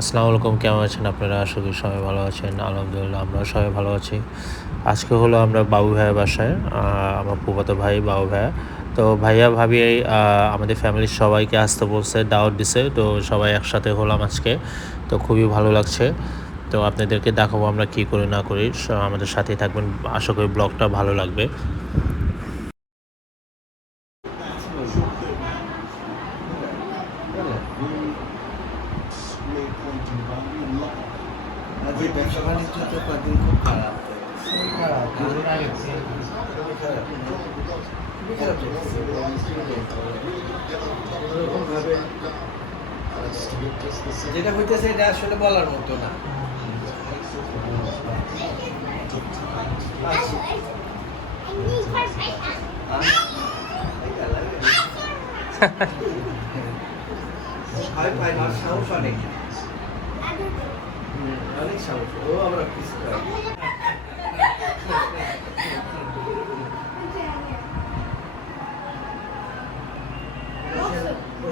আসসালামু আলাইকুম কেমন আছেন আপনারা? আশা করি সবাই ভালো আছেন। আলহামদুলিল্লাহ আমরা সবাই ভালো আছি। আজকে হলো আমরা বাবু ভাইয়ের বাসায় আমার ফুফাতো ভাই বাবু ভাইয়া তো ভাইয়া ভাবি আহ, আমাদের ফ্যামিলির সবাইকে আসতে বলছে দাওয়াত দিছে। তো সবাই একসাথে হলাম আজকে। তো খুবই ভালো লাগছে। তো আপনাদেরকে দেখাবো আমরা কী করি না করি। আমাদের সাথেই থাকবেন। আশা করি ব্লগটা ভালো লাগবে আজকে ব্যবসা বাণিজ্য তো কয়েকদিন খুব খারাপ খুবই খারাপ খুবই খারাপ খুবই যেটা হইতেছে এটা আসলে বলার মতো না। আচ্ছা। সাহস অনেক। অনেক সাহস। ও আমরা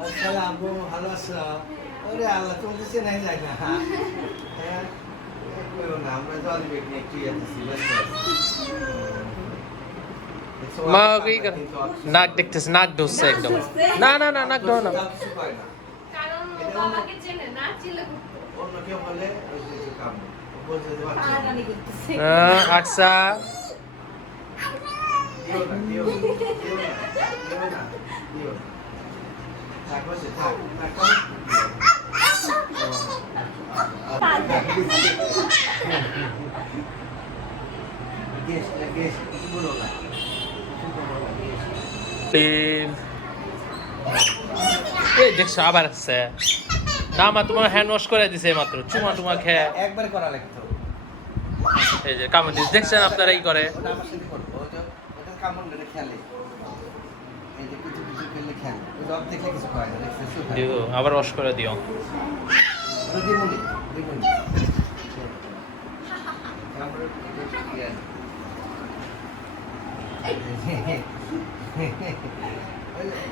আসসালাম আব্বু ভালো আছো? ওরে আল্লাহ তুমি তো চেনাই যায় না। হ্যাঁ হ্যাঁ আমরা জল নিয়ে মা কি করে নাক দেখতেছে নাক ধরছে একদম। না না না নাক ধরো না। আচ্ছা। দিও না দিও না দিও না। এই দেখছ আবার আসছে। না মা তোমার হ্যান্ড ওয়াশ করে দিছে মাত্র চুমা টুমা খেয়ে। একবার করা লাগতো। এই যে কামড় দিচ্ছে দেখছেন আপনারা এই করে? ওটা আমার সাথে করব ওটা ওটা কামড় খেলে এই যে কিছু কিছু খেলে খেলে ওই রব দেখলে কিছু হয় না দেখছে শুধু দিও আবার ওয়াশ করে দিও। ওটা দিবনি দিবনি কামড় এটা না। ওই যে-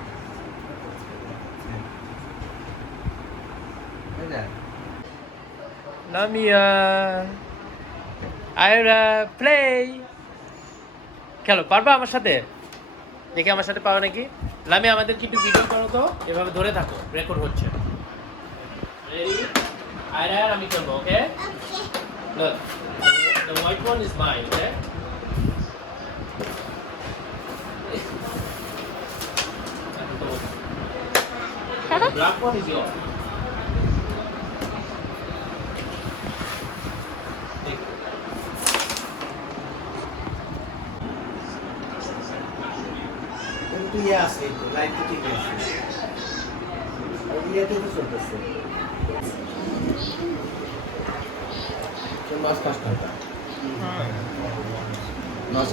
ওই যে, লামিয়া আয়রা প্লে খেলো পারবা আমার সাথে? দেখি আমার সাথে পাওয়া নাকি? লামি আমাদের কিন্তু ভিডিও করো তো? এভাবে ধরে থাকো রেকর্ড হচ্ছে। আমি চলবো ওকে Look, the white one? Black one is yours. ইয়ে আছে একটু লাইট তো ঠিক আছে ইয়েতে তো চলতেছে মাছ ফাস্ট হবে মাছ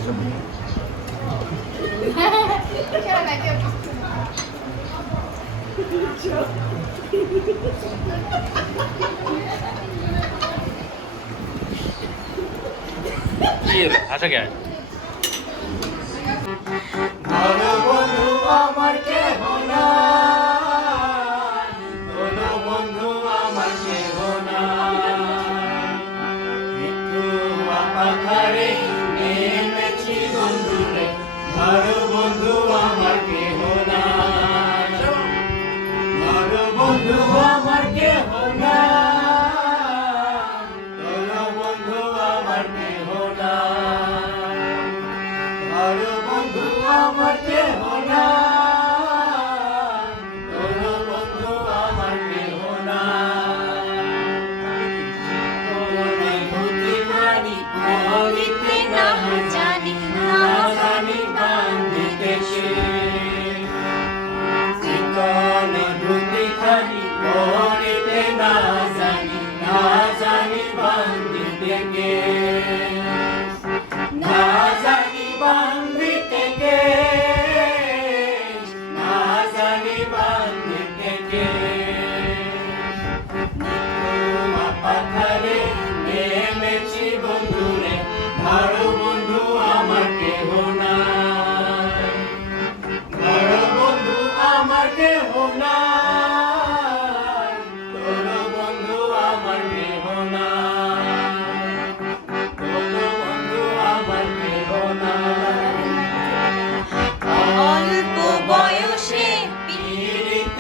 Thank you.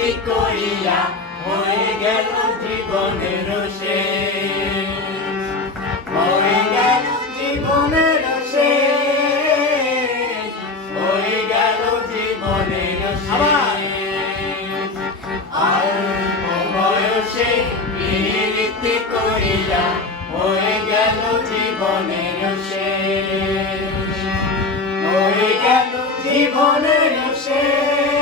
প্রীতি করিয়া হয়ে গেল জীবনের শেষ। হয়ে গেল জীবনের শেষ। হয়ে গেল জীবনের শেষ। অল্প বয়সে প্রীতি করিয়া হয়ে গেল জীবনের শেষ। হয়ে গেল জীবনের শেষ।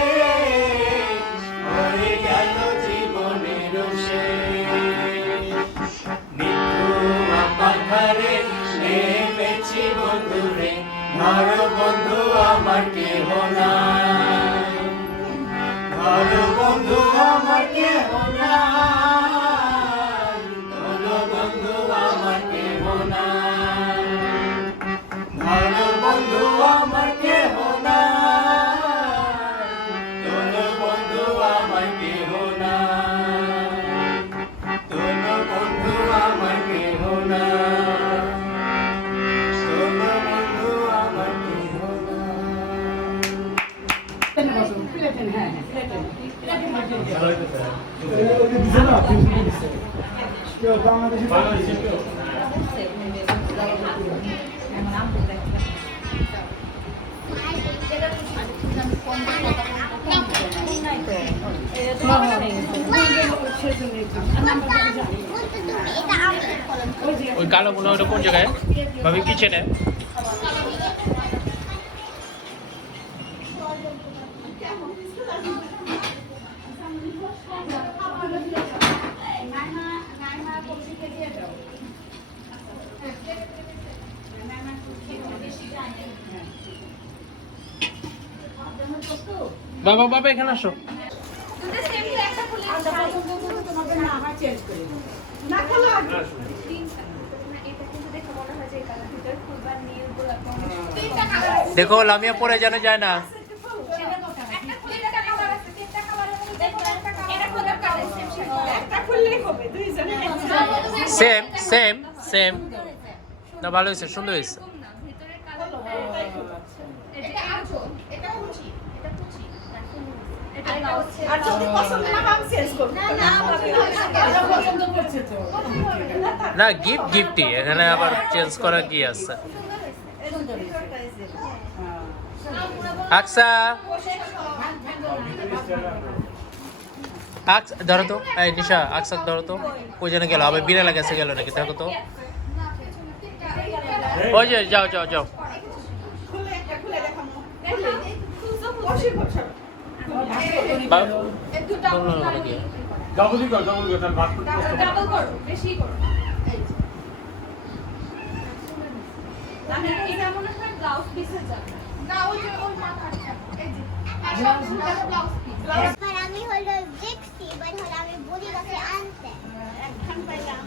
বন্ধুরে ঘর বন্ধু আমার কেহ ওই কালো মনে ওটা কোন জায়গায়? ভাবি কিচেনে গোলাপ তিনটা কালার আছে দেখো লামিয়া পরে যেন যায় না। সেম সেম সেম না ভালো হয়েছে সুন্দর হয়েছে না ভিতরের কালার এটা আছো এটা কুচি এটা কুচি এটা হচ্ছে আর যদি পছন্দ না হয় আমি চেঞ্জ করব। না না পছন্দ করছে তো। না গিফট গিফটই এখানে আবার চেঞ্জ করা কি আছে? আকসা। আকস ধরো তো। এই নিশা আকসা ধরো তো। ওই জন্য গেল আবার বিড়ালা গেছে গেল নাকি দেখো তো। ওই যে যাও যাও যাও। ডাবলই কর ডাবল কর তার হবে। ডাবল করো বেশি করো আমি এটা মনে হয় ব্লাউজ পিসের যাবে না ওই যে ওই মাথাটা এই যে ব্লাউজ পিস এবার আমি হলো দেখছি এবার হলো আমি বলি কাছে আনতে এখন পাইলাম